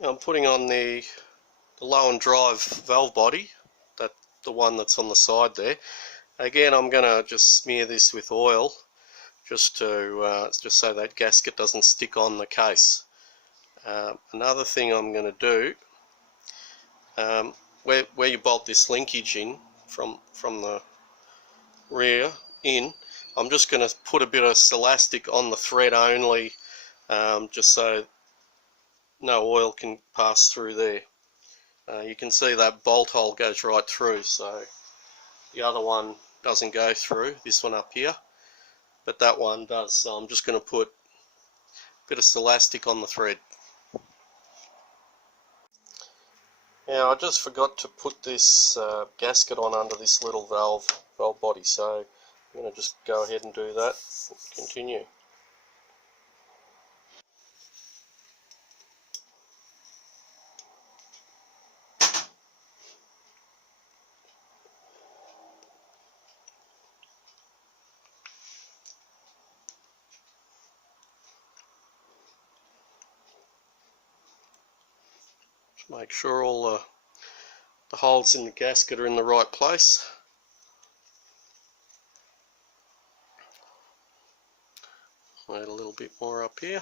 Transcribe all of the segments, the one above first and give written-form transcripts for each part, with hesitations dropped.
Now I'm putting on the low and drive valve body, the one that's on the side there. Again, I'm going to just smear this with oil just so that gasket doesn't stick on the case. Another thing I'm going to do, where you bolt this linkage in from the rear in, I'm just going to put a bit of elastic on the thread only, just so no oil can pass through there. You can see that bolt hole goes right through, so the other one doesn't go through, this one up here, but that one does. So I'm just going to put a bit of elastic on the thread. Now I just forgot to put this gasket on under this little valve body, so I'm going to just go ahead and do that and continue. Make sure all the holes in the gasket are in the right place. Add a little bit more up here.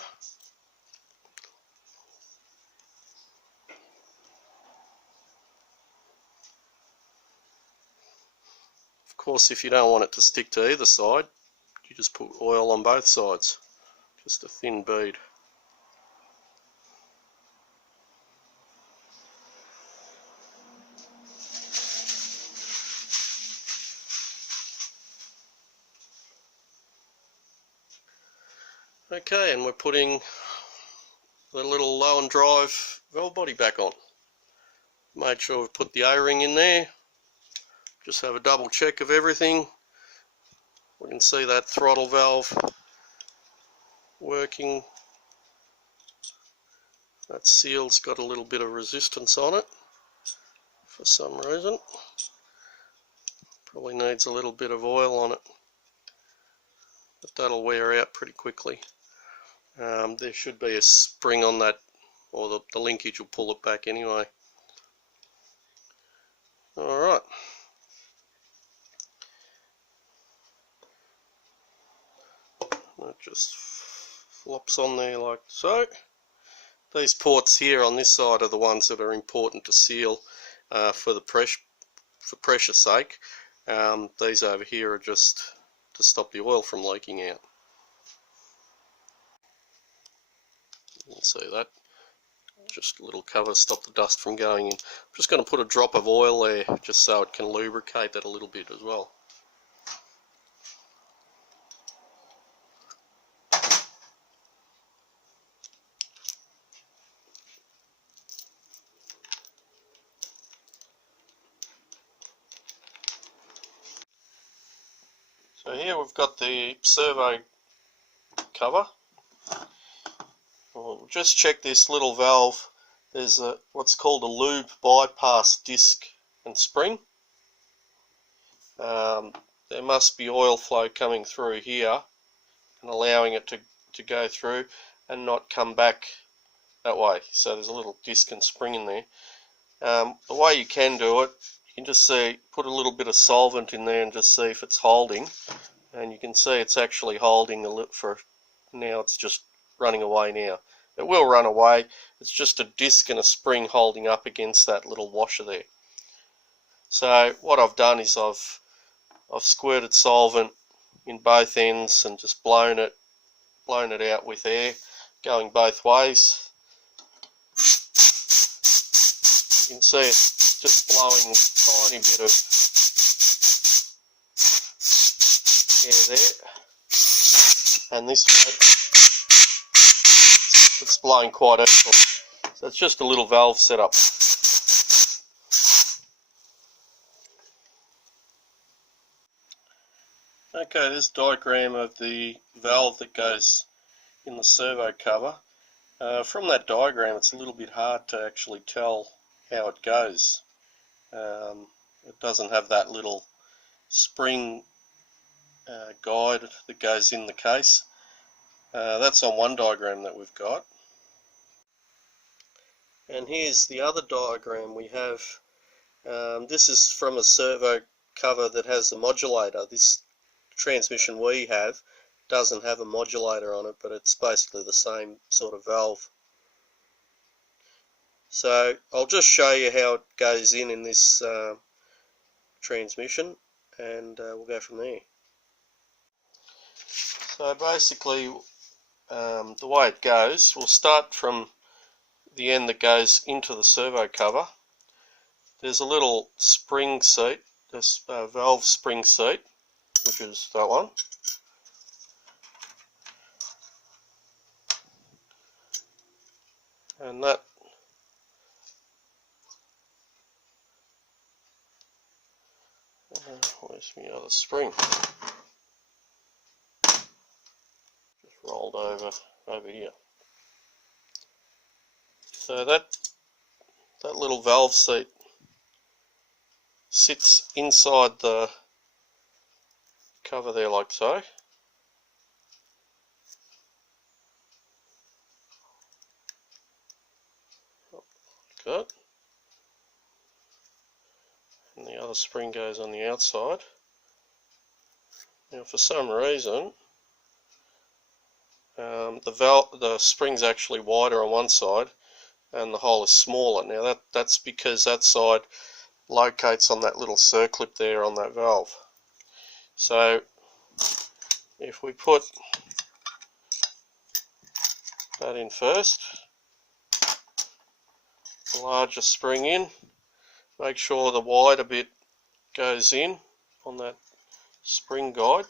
Of course, if you don't want it to stick to either side, you just put oil on both sides, just a thin bead. Okay, and we're putting the little low and drive valve body back on. Made sure we've put the O-ring in there. Just have a double check of everything. We can see that throttle valve working. That seal's got a little bit of resistance on it for some reason. Probably needs a little bit of oil on it, but that'll wear out pretty quickly. There should be a spring on that, or the linkage will pull it back anyway. Alright. That just flops on there like so. These ports here on this side are the ones that are important to seal for pressure sake. These over here are just to stop the oil from leaking out. You can see that. Just a little cover, stop the dust from going in. I'm just going to put a drop of oil there just so it can lubricate that a little bit as well. So here we've got the servo cover. We'll just check this little valve. There's what's called a lube bypass disc and spring. There must be oil flow coming through here and allowing it to go through and not come back that way. So there's a little disc and spring in there. The way you can do it, you can just see, put a little bit of solvent in there and just see if it's holding. And you can see it's actually holding a little for now. It's just running away now. It will run away. It's just a disc and a spring holding up against that little washer there. So what I've done is I've squirted solvent in both ends and just blown it out with air, going both ways. You can see it's just blowing a tiny bit of air there, and this way it's blowing quite equal. So it's just a little valve setup. Okay, this diagram of the valve that goes in the servo cover. From that diagram, it's a little bit hard to actually tell how it goes. It doesn't have that little spring guide that goes in the case. That's on one diagram that we've got. And here's the other diagram we have. This is from a servo cover that has a modulator. This transmission we have doesn't have a modulator on it, but it's basically the same sort of valve. So I'll just show you how it goes in this transmission, and we'll go from there. So basically the way it goes, we'll start from the end that goes into the servo cover. There's a little spring seat, this valve spring seat, which is that one. And that where's my other spring? Just rolled over here. So that little valve seat sits inside the cover there, like so. Like that. And the other spring goes on the outside. Now, for some reason, the spring's actually wider on one side, and the hole is smaller. Now that's because that side locates on that little circlip there on that valve. So if we put that in first, the larger spring in, make sure the wider bit goes in on that spring guide.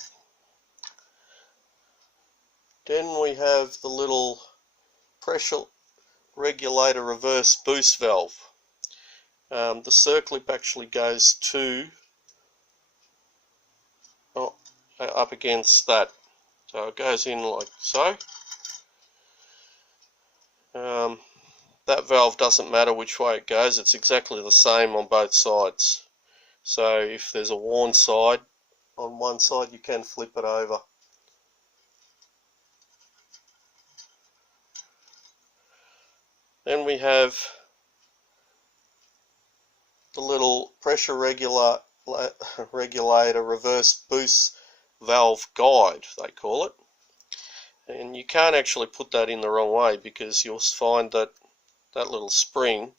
Then we have the little pressure regulator reverse boost valve. The circlip actually goes up against that, so it goes in like so. That valve doesn't matter which way it goes, it's exactly the same on both sides. So if there's a worn side on one side, you can flip it over. Then we have the little pressure regulator reverse boost valve guide, they call it. And you can't actually put that in the wrong way, because you'll find that that little spring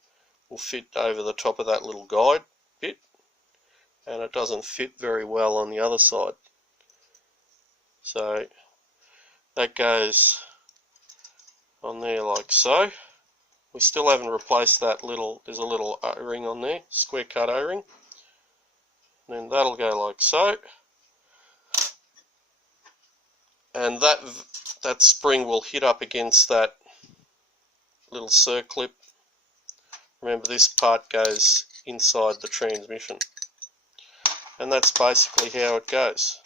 will fit over the top of that little guide bit, and it doesn't fit very well on the other side. So that goes on there like so. We still haven't replaced that there's a little O-ring on there, square cut O-ring. And then that'll go like so. And that spring will hit up against that little circlip. Remember, this part goes inside the transmission. And that's basically how it goes.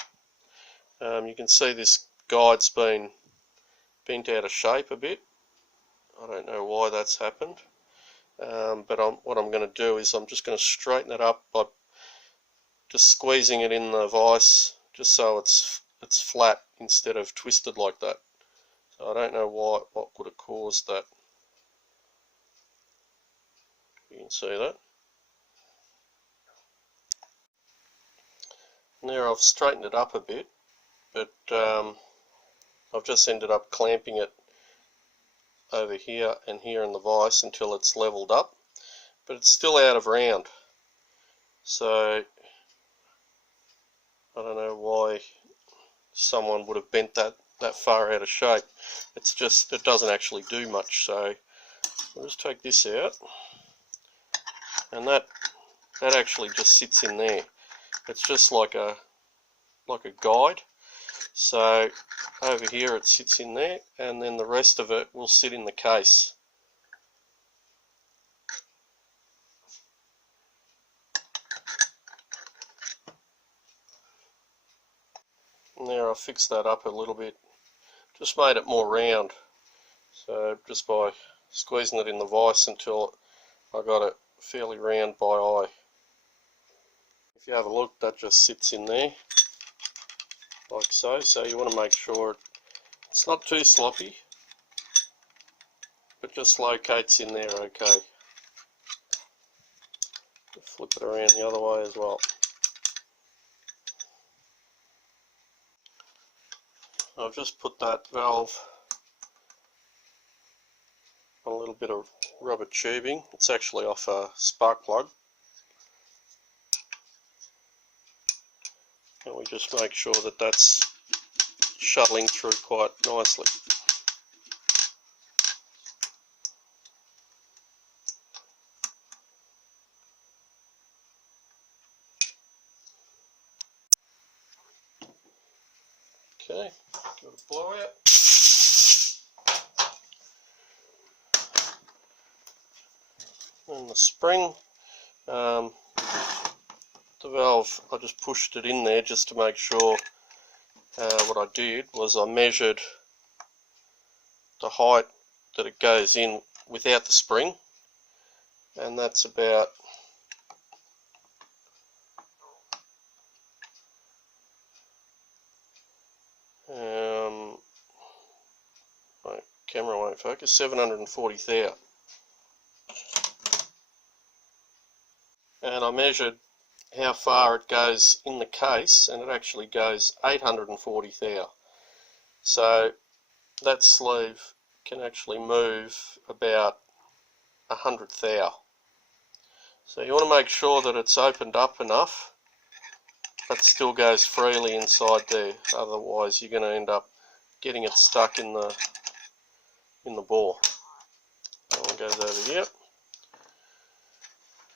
You can see this guide's been bent out of shape a bit. I don't know why that's happened, but what I'm going to do is I'm just going to straighten it up by just squeezing it in the vise, just so it's flat instead of twisted like that. So I don't know what would have caused that. You can see that. And there, I've straightened it up a bit, but I've just ended up clamping it over here and here in the vise until it's leveled up, but it's still out of round. So I don't know why someone would have bent that far out of shape. It's just, it doesn't actually do much. So I'll just take this out, and that actually just sits in there. It's just like a guide. So over here it sits in there, and then the rest of it will sit in the case. And there, I fixed that up a little bit, just made it more round. So just by squeezing it in the vise until I got it fairly round by eye. If you have a look, that just sits in there like so. So you want to make sure it's not too sloppy, but just locates in there okay. flip it around the other way as well. I've just put that valve on a little bit of rubber tubing. It's actually off a spark plug. And we just make sure that that's shuttling through quite nicely. Okay, give it a blowout. And the spring, the valve, I just pushed it in there just to make sure. What I did was I measured the height that it goes in without the spring, and that's about my camera won't focus, 740 thou. And I measured how far it goes in the case, and it actually goes 840 thou. So that sleeve can actually move about 100 thou. So you want to make sure that it's opened up enough that still goes freely inside there, otherwise you're going to end up getting it stuck in the bore. That one goes over here.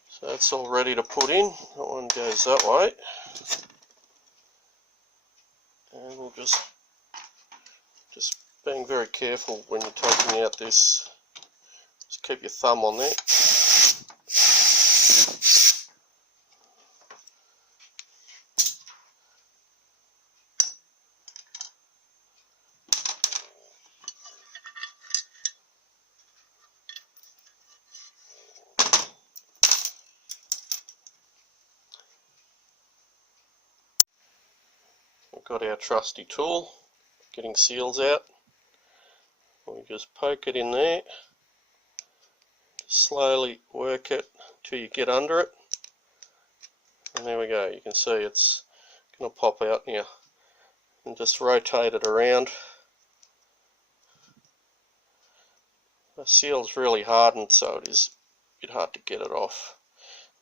So that's all ready to put in. That one goes that way. And we'll just being very careful when you're taking out this. Just keep your thumb on there. We've got our trusty tool, getting seals out. We just poke it in there, slowly work it till you get under it, and there we go. You can see it's going to pop out now, and just rotate it around. The seal's really hardened, so it is a bit hard to get it off.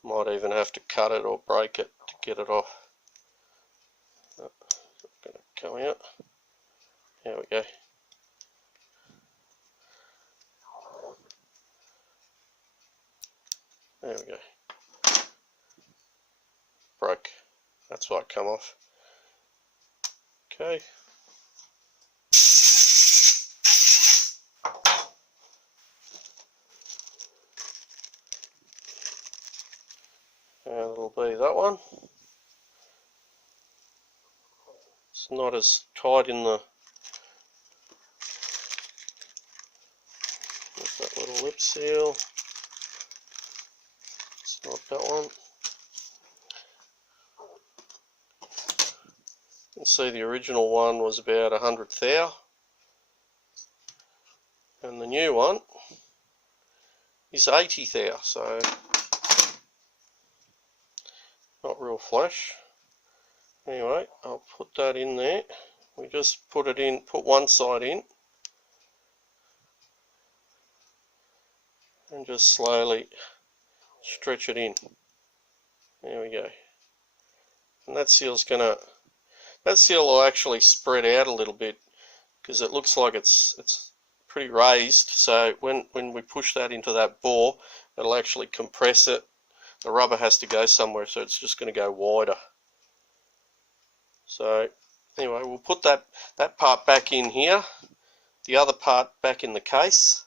Might even have to cut it or break it to get it off. It's going to come out. There we go. There we go. Broke. That's why it come off. Okay. And it'll be that one. It's not as tight in the with that little lip seal. It's not that one. You can see the original one was about 100 thou, and the new one is 80 thou, so not real flash. Anyway, I'll put that in there. We just put it in, put one side in, and just slowly stretch it in. There we go. And that seal will actually spread out a little bit because it looks like it's pretty raised. So when we push that into that bore, it'll actually compress it. The rubber has to go somewhere, so it's just going to go wider. So anyway, we'll put that part back in here, the other part back in the case.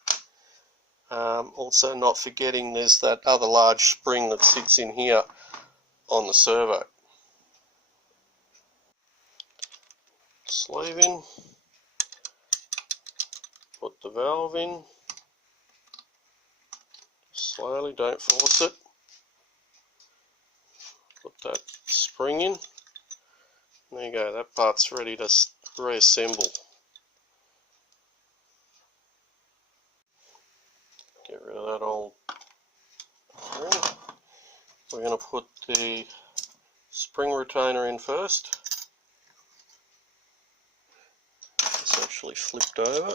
Also not forgetting there's that other large spring that sits in here on the servo. Sleeve in, put the valve in, slowly, don't force it. Put that spring in. There you go, that part's ready to reassemble. Get rid of that old spring. we're going to put the spring retainer in first. It's actually flipped over.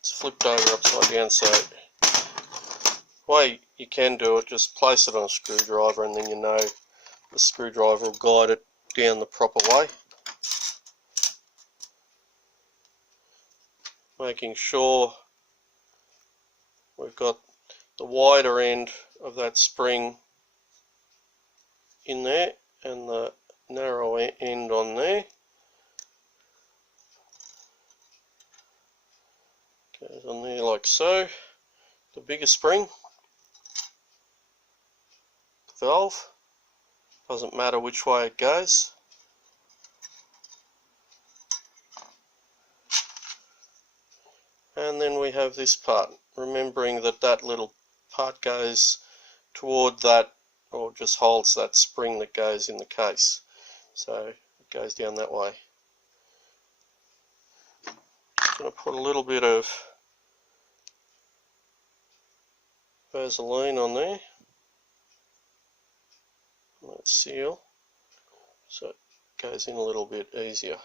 It's flipped over upside down, so the way you can do it, just place it on a screwdriver and then you know the screwdriver will guide it down the proper way. Making sure we've got the wider end of that spring in there and the narrow end on there. Goes on there like so. The bigger spring, the valve, doesn't matter which way it goes. And then we have this part, remembering that that little part goes toward that, or just holds that spring that goes in the case. So it goes down that way. I'm going to put a little bit of Vaseline on there, that seal, so it goes in a little bit easier.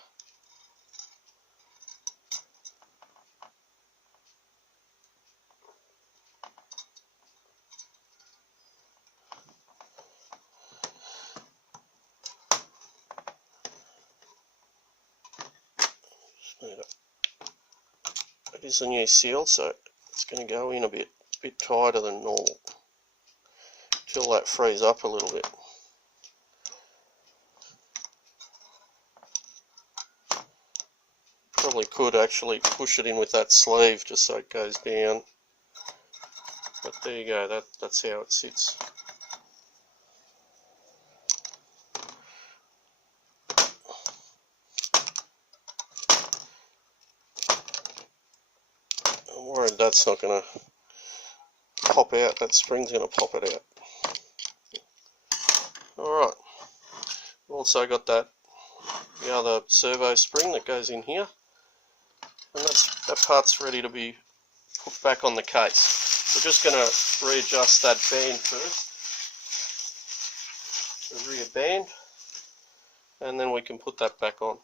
It is a new seal, so it's going to go in a bit tighter than normal until that frees up a little bit. Probably could actually push it in with that sleeve just so it goes down, but there you go, that's how it sits. I'm worried that's not going to pop out, that spring's going to pop it out. Alright, also got the other servo spring that goes in here, and that part's ready to be put back on the case. We're just going to readjust that band first, the rear band, and then we can put that back on.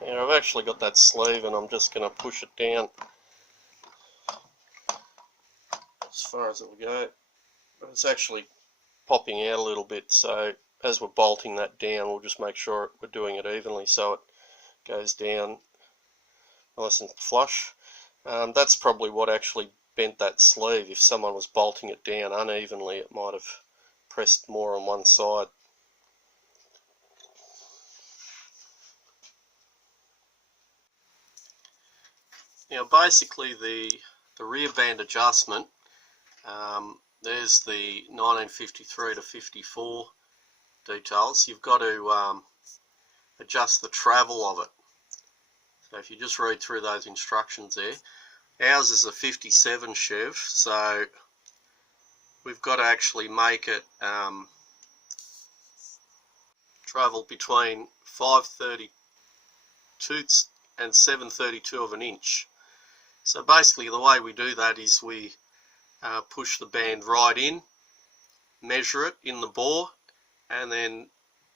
Now I've actually got that sleeve and I'm just going to push it down as far as it will go, but it's actually popping out a little bit, so as we're bolting that down we'll just make sure we're doing it evenly so it goes down nice and flush. That's probably what actually bent that sleeve. If someone was bolting it down unevenly, it might have pressed more on one side. Now basically the rear band adjustment, there's the 1953 to 54 details. You've got to adjust the travel of it. So if you just read through those instructions there, ours is a 57 Chev, so we've got to actually make it travel between 5/32 and 7/32 of an inch. So basically the way we do that is we push the band right in, measure it in the bore, and then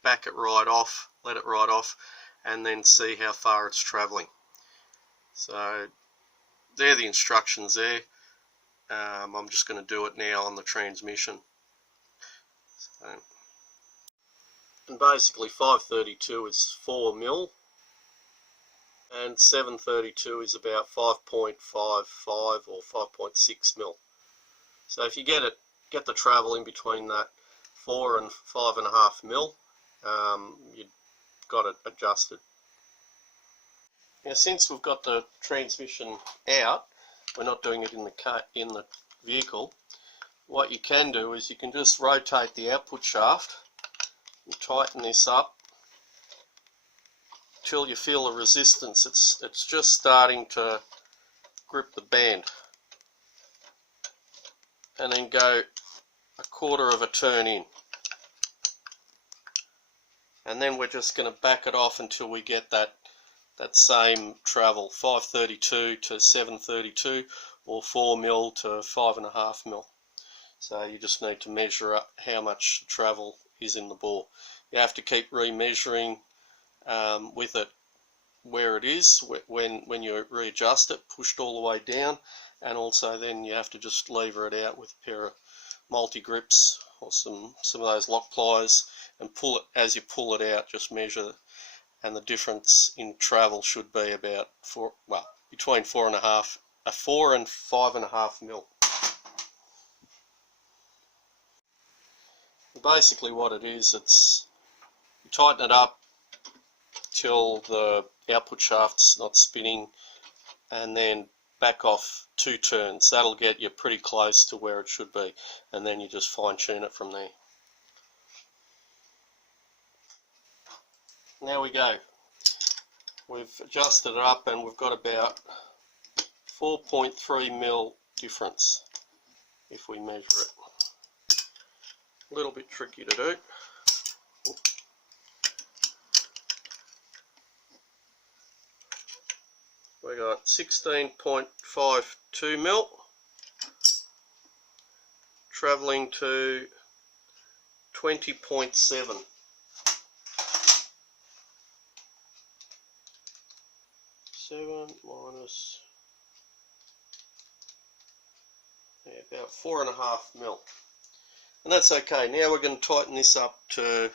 back it right off, let it right off, and then see how far it's travelling. So they're the instructions there. I'm just going to do it now on the transmission. So, and basically 5/32 is 4 mil, and 7/32 is about 5.55 or 5.6 mil. So if you get the travel in between that 4 and 5.5 mil, you've got it adjusted. Now since we've got the transmission out, we're not doing it in the vehicle, what you can do is you can just rotate the output shaft and tighten this up till you feel the resistance. It's just starting to grip the band, and then go 1/4 of a turn in, and then we're just going to back it off until we get that same travel, 5/32 to 7/32 or 4 mil to 5.5 mil. So you just need to measure up how much travel is in the bore. You have to keep re-measuring with it where it is when you readjust it, pushed all the way down, and also then you have to just lever it out with a pair of multi-grips or some of those lock pliers and pull it. As you pull it out, just measure, and the difference in travel should be about between 4 and 5.5 mil. Basically what it is, you tighten it up till the output shaft's not spinning, and then back off 2 turns. That'll get you pretty close to where it should be, and then you just fine tune it from there. Now we go. We've adjusted it up and we've got about 4.3 mil difference if we measure it. A little bit tricky to do. We got 16.52 mil travelling to 20.7. Minus about 4.5 mil, and that's okay. Now we're going to tighten this up to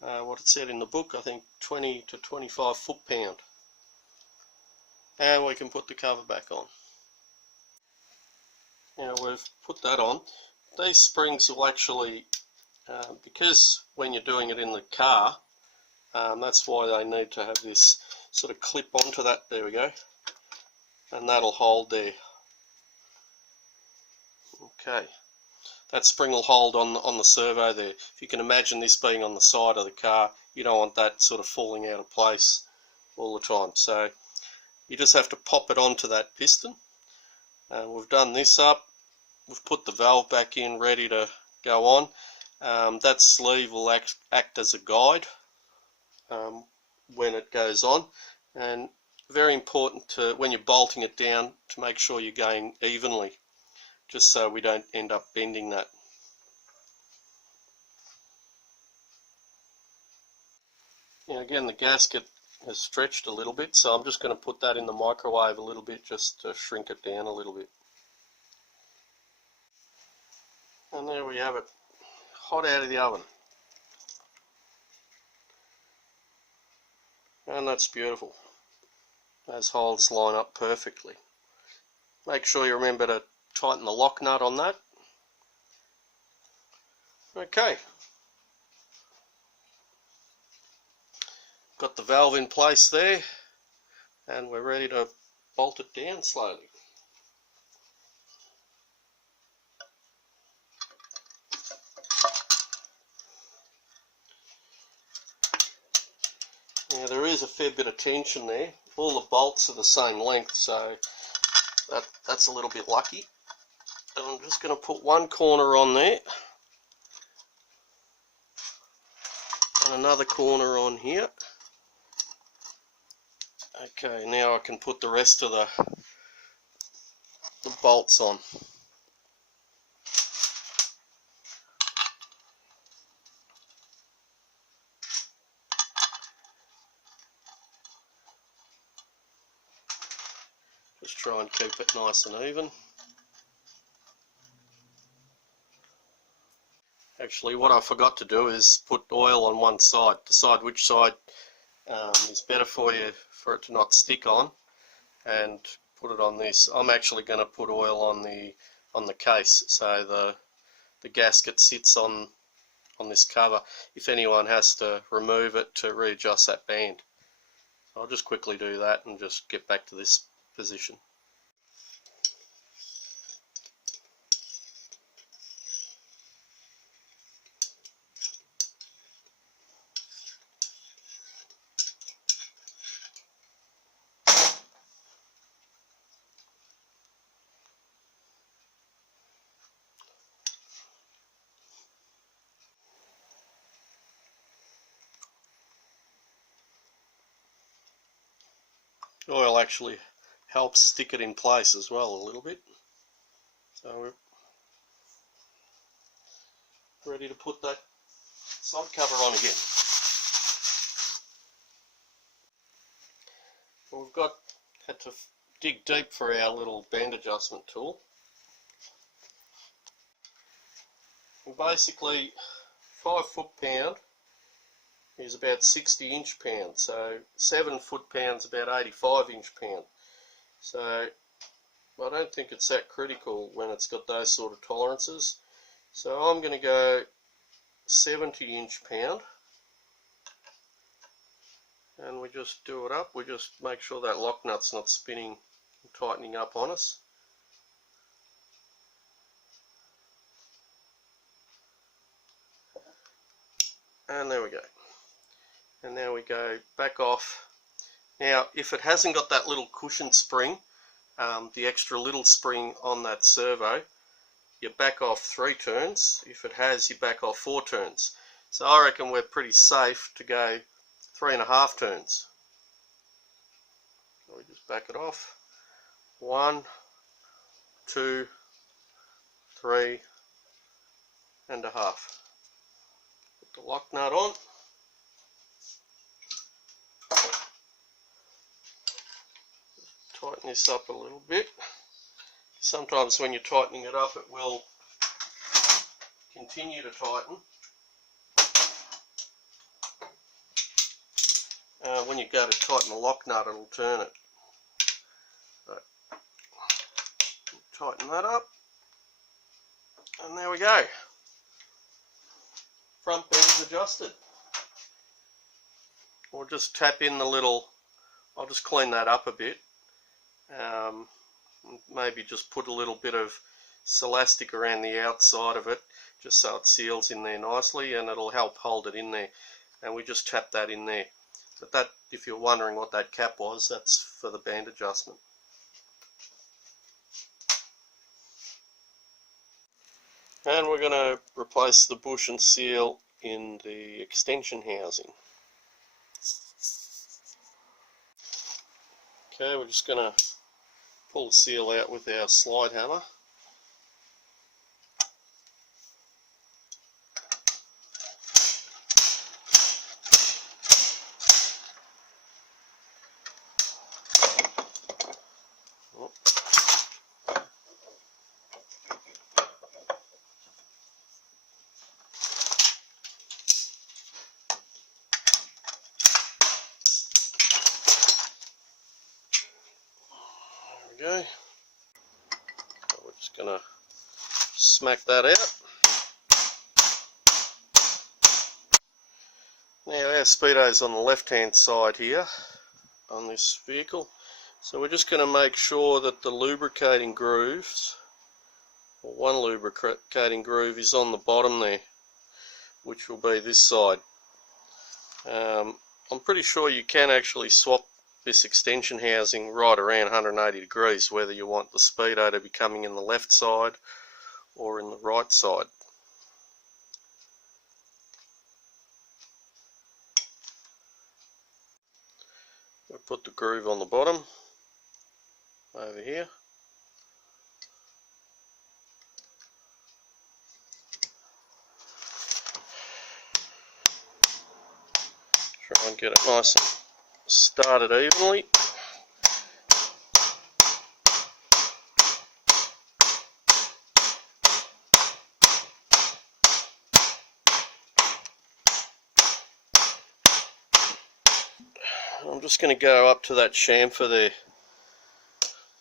what it said in the book, I think 20 to 25 foot-pound, and we can put the cover back on. Now we've put that on. These springs will actually, because when you're doing it in the car, that's why they need to have this sort of clip onto that. There we go, and that'll hold there. Okay, that spring will hold on the servo there. If you can imagine this being on the side of the car, you don't want that sort of falling out of place all the time. So you just have to pop it onto that piston. And we've done this up. We've put the valve back in, ready to go on. That sleeve will act as a guide when it goes on, and very important to, when you're bolting it down, to make sure you're going evenly, just so we don't end up bending that. Now again, the gasket has stretched a little bit, so I'm just going to put that in the microwave a little bit just to shrink it down a little bit. And there we have it, hot out of the oven. And that's beautiful. Those holes line up perfectly. Make sure you remember to tighten the lock nut on that. Okay. Got the valve in place there, and we're ready to bolt it down slowly. Now there is a fair bit of tension there. All the bolts are the same length, so that's a little bit lucky. And I'm just going to put one corner on there, and another corner on here. Okay, now I can put the rest of the bolts on. Just try and keep it nice and even. Actually, what I forgot to do is put oil on one side. Decide which side is better for you, for it to not stick on, and put it on this. I'm actually going to put oil on the case, so the gasket sits on this cover if anyone has to remove it to readjust that band. I'll just quickly do that and just get back to this position. Oil actually helps stick it in place as well a little bit. So ready to put that side cover on again. We've had to dig deep for our little band adjustment tool. And basically 5 foot-pound is about 60 inch-pound, so 7 foot-pound is about 85 inch-pound. So I don't think it's that critical when it's got those sort of tolerances. So I'm going to go 70 inch-pound, and we just do it up. We just make sure that lock nut's not spinning and tightening up on us. And there we go. And now we go back off. Now if it hasn't got that little cushion spring, the extra little spring on that servo, you back off 3 turns. If it has, you back off 4 turns. So I reckon we're pretty safe to go 3.5 turns. So we just back it off. 1, 2, 3 and a half. Put the lock nut on. Tighten this up a little bit. Sometimes when you're tightening it up, it will continue to tighten. When you go to tighten the lock nut, it'll turn it. Right. Tighten that up, and there we go. Front bed is adjusted. We'll just tap in the little, I'll just clean that up a bit. Maybe just put a little bit of Celastic around the outside of it, just so it seals in there nicely, and it'll help hold it in there. And we just tap that in there. But that, if you're wondering what that cap was, that's for the band adjustment. And we're going to replace the bush and seal in the extension housing. Okay, we're just going to pull the seal out with our slide hammer. Go. So we're just going to smack that out. Now our speedo's on the left hand side here on this vehicle, so we're just going to make sure that the lubricating grooves, or one lubricating groove, is on the bottom there, which will be this side. I'm pretty sure you can actually swap this extension housing right around 180 degrees, whether you want the speedo to be coming in the left side or in the right side. We'll put the groove on the bottom over here. Try and get it nice and started evenly. I'm just going to go up to that chamfer there,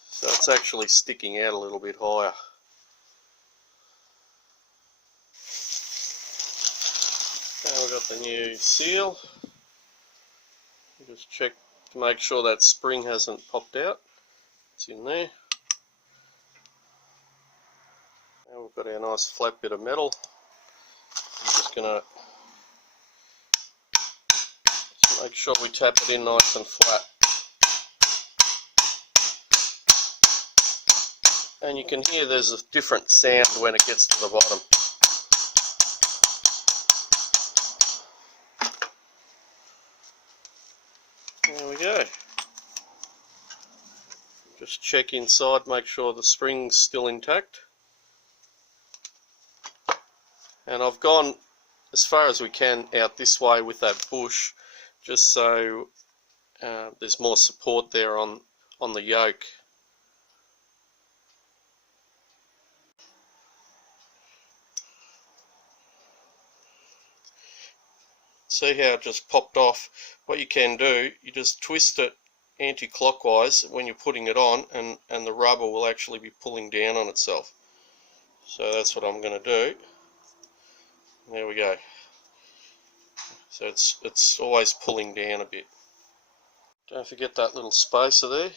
so it's actually sticking out a little bit higher. And we've got the new seal. Just check to make sure that spring hasn't popped out. It's in there. Now we've got our nice flat bit of metal. I'm just going to make sure we tap it in nice and flat. And you can hear there's a different sound when it gets to the bottom. There we go. Just check inside, make sure the spring's still intact. And I've gone as far as we can out this way with that bush, just so there's more support there on the yoke. See how it just popped off? What you can do, you just twist it anti-clockwise when you're putting it on, and the rubber will actually be pulling down on itself. So that's what I'm going to do. There we go. So it's always pulling down a bit. Don't forget that little spacer there.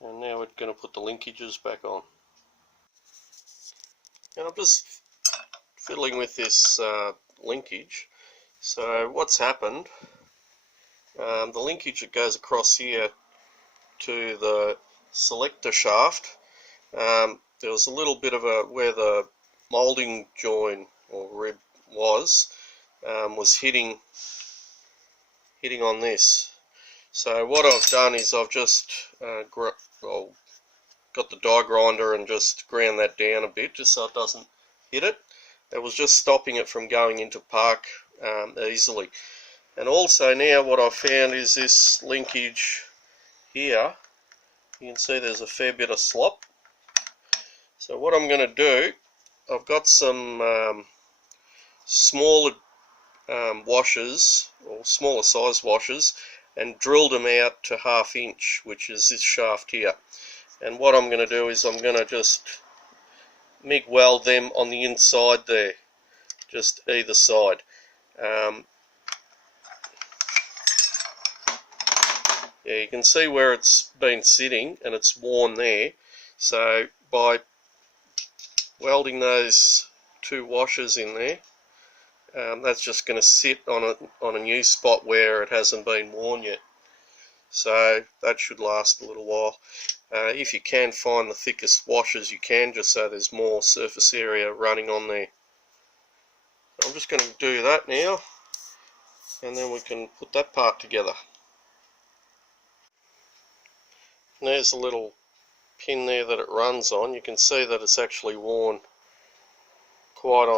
And now we're going to put the linkages back on. And I'm just fiddling with this linkage. So what's happened, the linkage that goes across here to the selector shaft, there was a little bit of where the moulding join or rib was hitting on this. So what I've done is I've just got the die grinder and just ground that down a bit just so it doesn't hit it. It was just stopping it from going into park easily. And also now what I've found is this linkage here, you can see there's a fair bit of slop. So what I'm going to do, I've got some smaller washers, or smaller size washers, and drilled them out to 1/2 inch, which is this shaft here. And what I'm going to do is I'm going to just MIG weld them on the inside there, just either side. Yeah, you can see where it's been sitting and it's worn there. So by welding those 2 washers in there, that's just going to sit on a new spot where it hasn't been worn yet. So that should last a little while. If you can find the thickest washers you can, just so there's more surface area running on there. I'm just going to do that now, and then we can put that part together. And there's a little pin there that it runs on. You can see that it's actually worn quite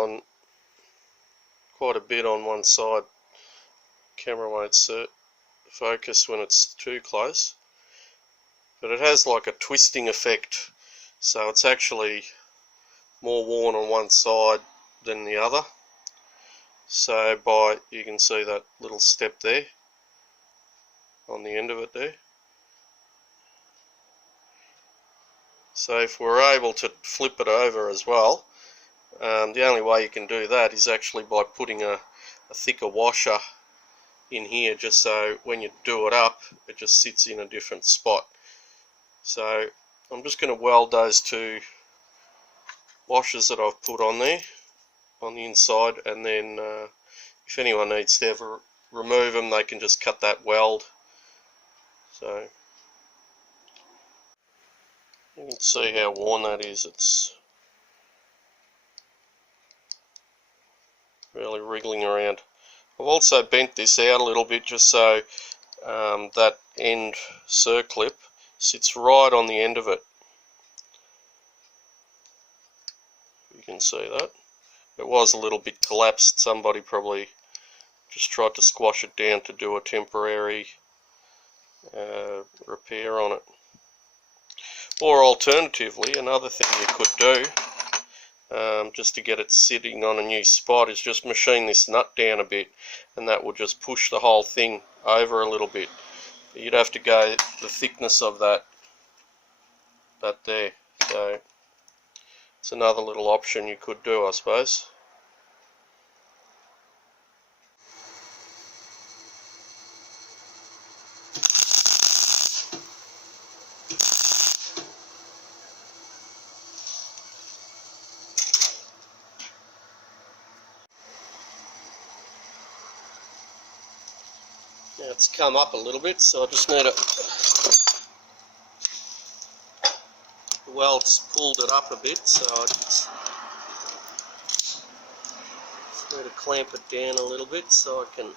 a bit on one side. Camera won't focus when it's too close, but it has like a twisting effect, so it's actually more worn on one side than the other. So you can see that little step there on the end of it there. So if we're able to flip it over as well, the only way you can do that is actually by putting a thicker washer in here, just so when you do it up, it just sits in a different spot. So I'm just going to weld those 2 washers that I've put on there on the inside, and then if anyone needs to ever remove them, they can just cut that weld. So you can see how worn that is. It's really wriggling around. I've also bent this out a little bit just so that end circlip sits right on the end of it. You can see that. It was a little bit collapsed. Somebody probably just tried to squash it down to do a temporary repair on it. Or alternatively, another thing you could do, just to get it sitting on a new spot, is just machine this nut down a bit, and that will just push the whole thing over a little bit. But you'd have to go the thickness of that there. So it's another little option you could do, I suppose. Now it's come up a little bit, so I just need the weld's pulled it up a bit, so I just need to clamp it down a little bit so I can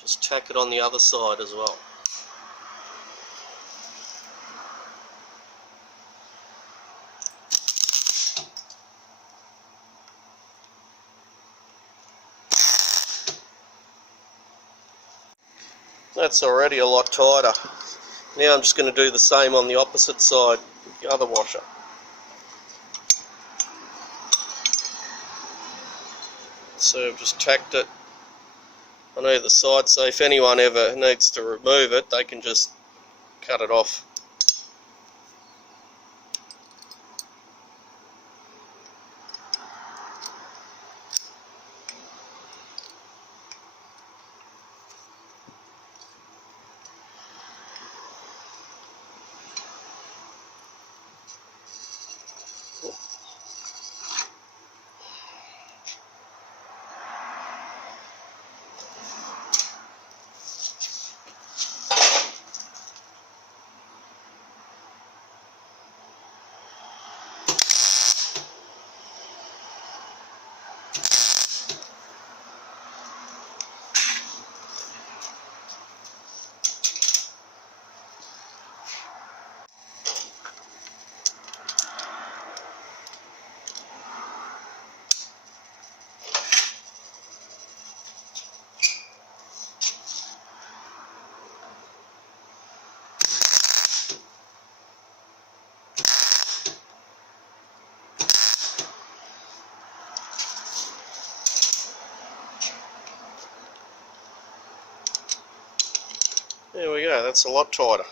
just tack it on the other side as well. That's already a lot tighter. Now I'm just going to do the same on the opposite side, the other washer. So I've just tacked it on either side, so if anyone ever needs to remove it, they can just cut it off. There we go, that's a lot tighter.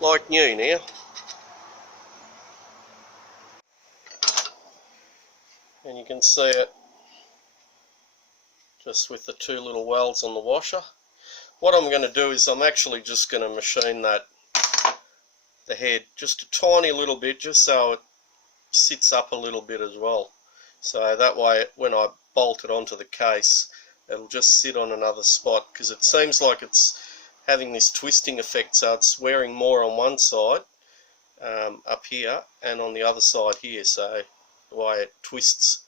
Like new now. And you can see it just with the two little welds on the washer. What I'm going to do is I'm actually just going to machine the head just a tiny little bit, just so it sits up a little bit as well. So that way when I bolt it onto the case, it'll just sit on another spot, because it seems like it's having this twisting effect, so it's wearing more on one side up here and on the other side here, so the way it twists.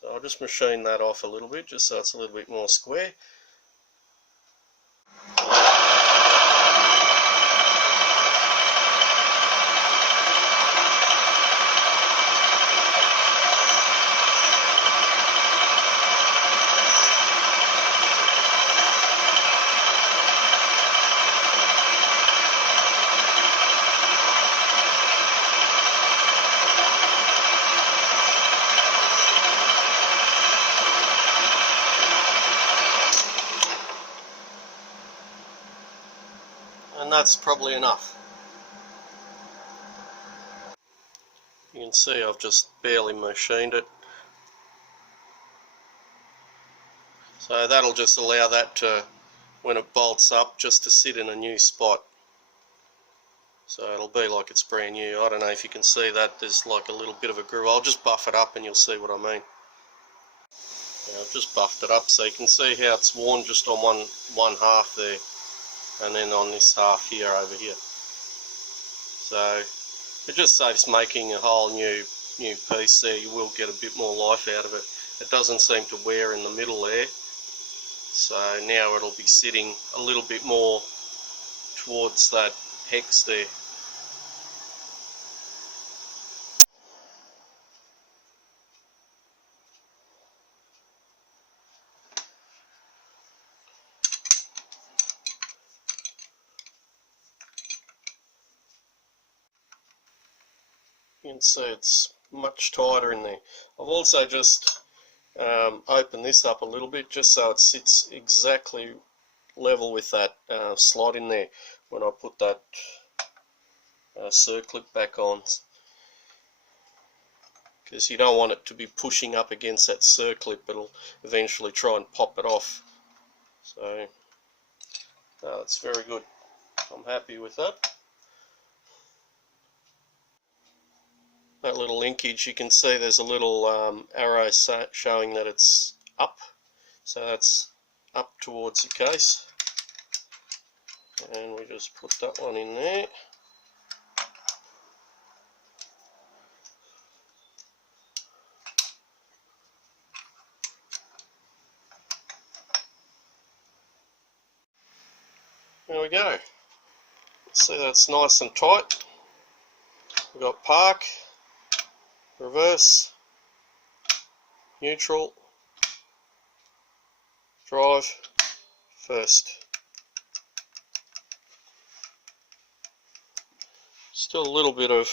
So I'll just machine that off a little bit just so it's a little bit more square. And that's probably enough. You can see I've just barely machined it. So that'll just allow that to, when it bolts up, just to sit in a new spot. So it'll be like it's brand new. I don't know if you can see that, there's like a little bit of a groove. I'll just buff it up and you'll see what I mean. Yeah, I've just buffed it up so you can see how it's worn just on one half there, and then on this half here over here. So it just saves making a whole new piece there. You will get a bit more life out of it. It doesn't seem to wear in the middle there, so now it'll be sitting a little bit more towards that hex there. You can see it's much tighter in there. I've also just opened this up a little bit just so it sits exactly level with that slot in there when I put that circlip back on, because you don't want it to be pushing up against that circlip. It'll eventually try and pop it off. So that's very good. I'm happy with that. That little linkage, you can see there's a little arrow showing that it's up, so that's up towards the case, and we just put that one in there. There we go. See, that's nice and tight. We've got park, reverse, neutral, drive first. Still a little bit of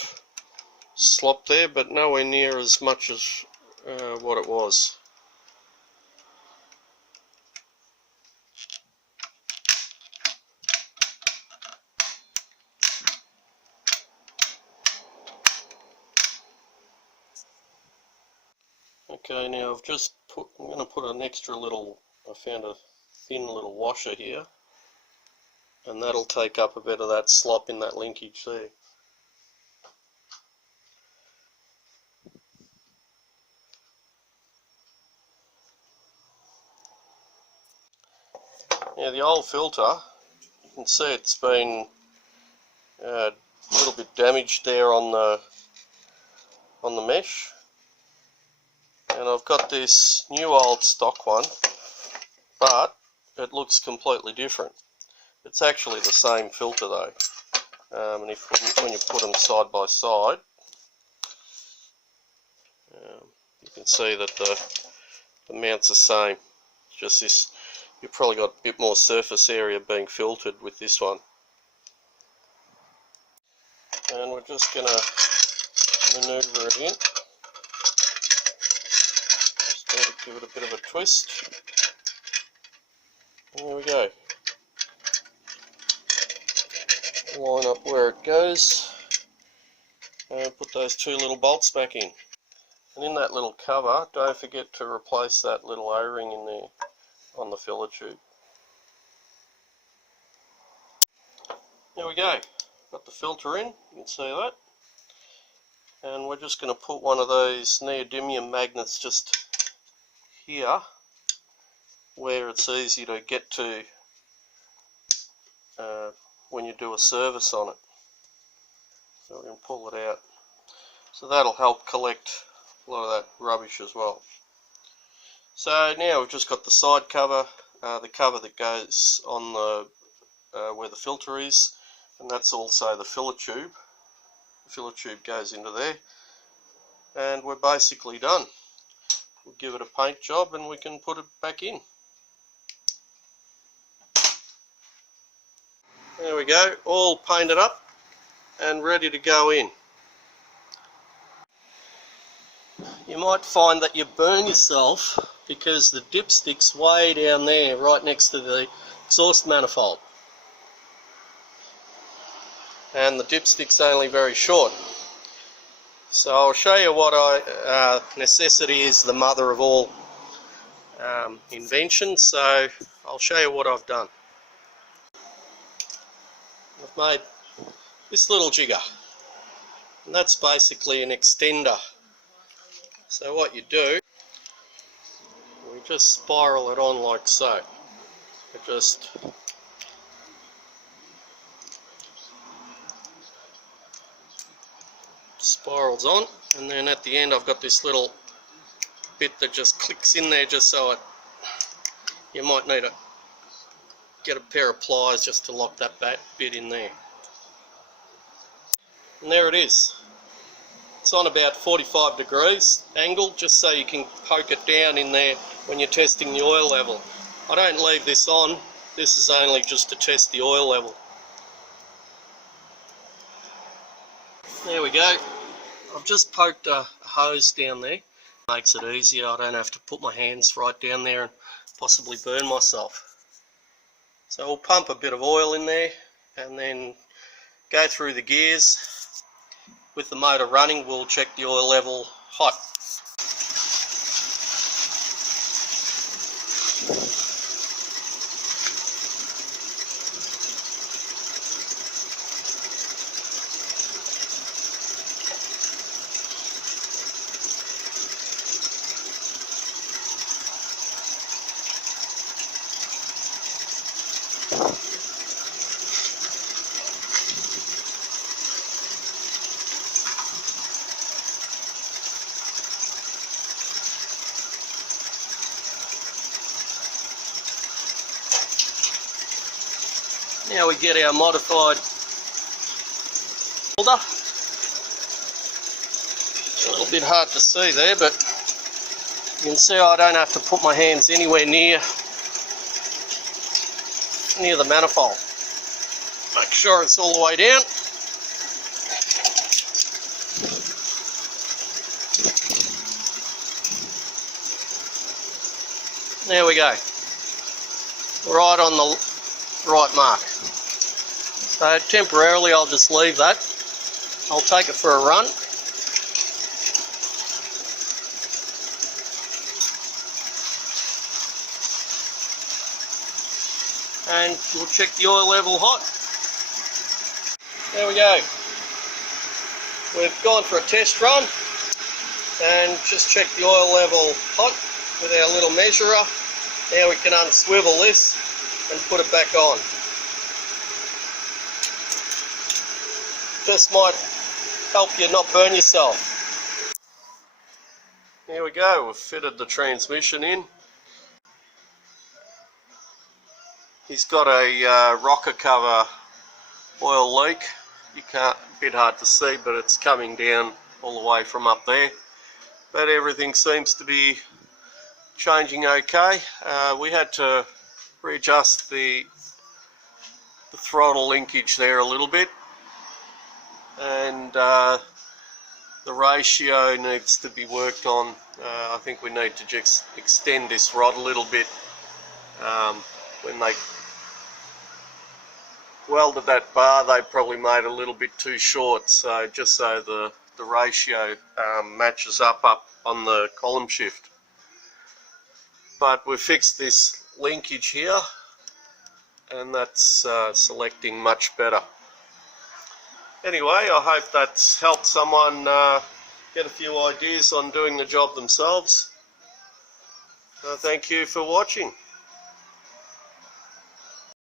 slop there, but nowhere near as much as what it was. Okay, now I'm going to put an extra little, I found a thin little washer here, and that'll take up a bit of that slop in that linkage there. Now the old filter, you can see it's been a little bit damaged there on the mesh, and I've got this new old stock one, but it looks completely different. It's actually the same filter though, and when you put them side by side, you can see that the mount's the same. It's just this, you've probably got a bit more surface area being filtered with this one. And we're just going to manoeuvre it in. Just need to give it a bit of a twist. There we go. Line up where it goes, and put those two little bolts back in. And in that little cover, don't forget to replace that little O-ring in there on the filler tube. There we go. Got the filter in, you can see that. And we're just going to put one of those neodymium magnets just here, where it's easy to get to when you do a service on it. So we're going to pull it out. So that'll help collect a lot of that rubbish as well. So now we've just got the side cover, the cover that goes on the where the filter is, and that's also the filler tube. The filler tube goes into there, and we're basically done. We'll give it a paint job and we can put it back in. There we go, all painted up and ready to go in. You might find that you burn yourself because the dipstick's way down there right next to the exhaust manifold, and the dipstick's only very short. So I'll show you what necessity is the mother of all invention, so I'll show you what I've done. I've made this little jigger, and that's basically an extender. So what you do, we just spiral it on like so. It just spirals on, and then at the end I've got this little bit that just clicks in there, just so you might need to get a pair of pliers just to lock that bit in there. And there it is. It's on about 45 degrees angle, just so you can poke it down in there when you're testing the oil level. I don't leave this on, this is only just to test the oil level. There we go. I've just poked a hose down there. Makes it easier, I don't have to put my hands right down there and possibly burn myself. So we'll pump a bit of oil in there and then go through the gears. With the motor running, we'll check the oil level hot. Now we get our modified holder. It's a little bit hard to see there, but you can see I don't have to put my hands anywhere near near the manifold. Make sure it's all the way down. There we go. Right on the right mark. So temporarily I'll just leave that. I'll take it for a run. And we'll check the oil level hot. There we go. We've gone for a test run and just check the oil level hot with our little measurer. Now we can unswivel this and put it back on. Just might help you not burn yourself. Here we go, we've fitted the transmission in. He's got a rocker cover oil leak. You can't, a bit hard to see, but it's coming down all the way from up there. But everything seems to be changing okay. We had to readjust the throttle linkage there a little bit, and the ratio needs to be worked on. I think we need to just extend this rod a little bit. When they welded that bar, they probably made it a little bit too short, so just so the ratio matches up on the column shift. But we fixed this linkage here, and that's selecting much better. Anyway, I hope that's helped someone get a few ideas on doing the job themselves. Thank you for watching.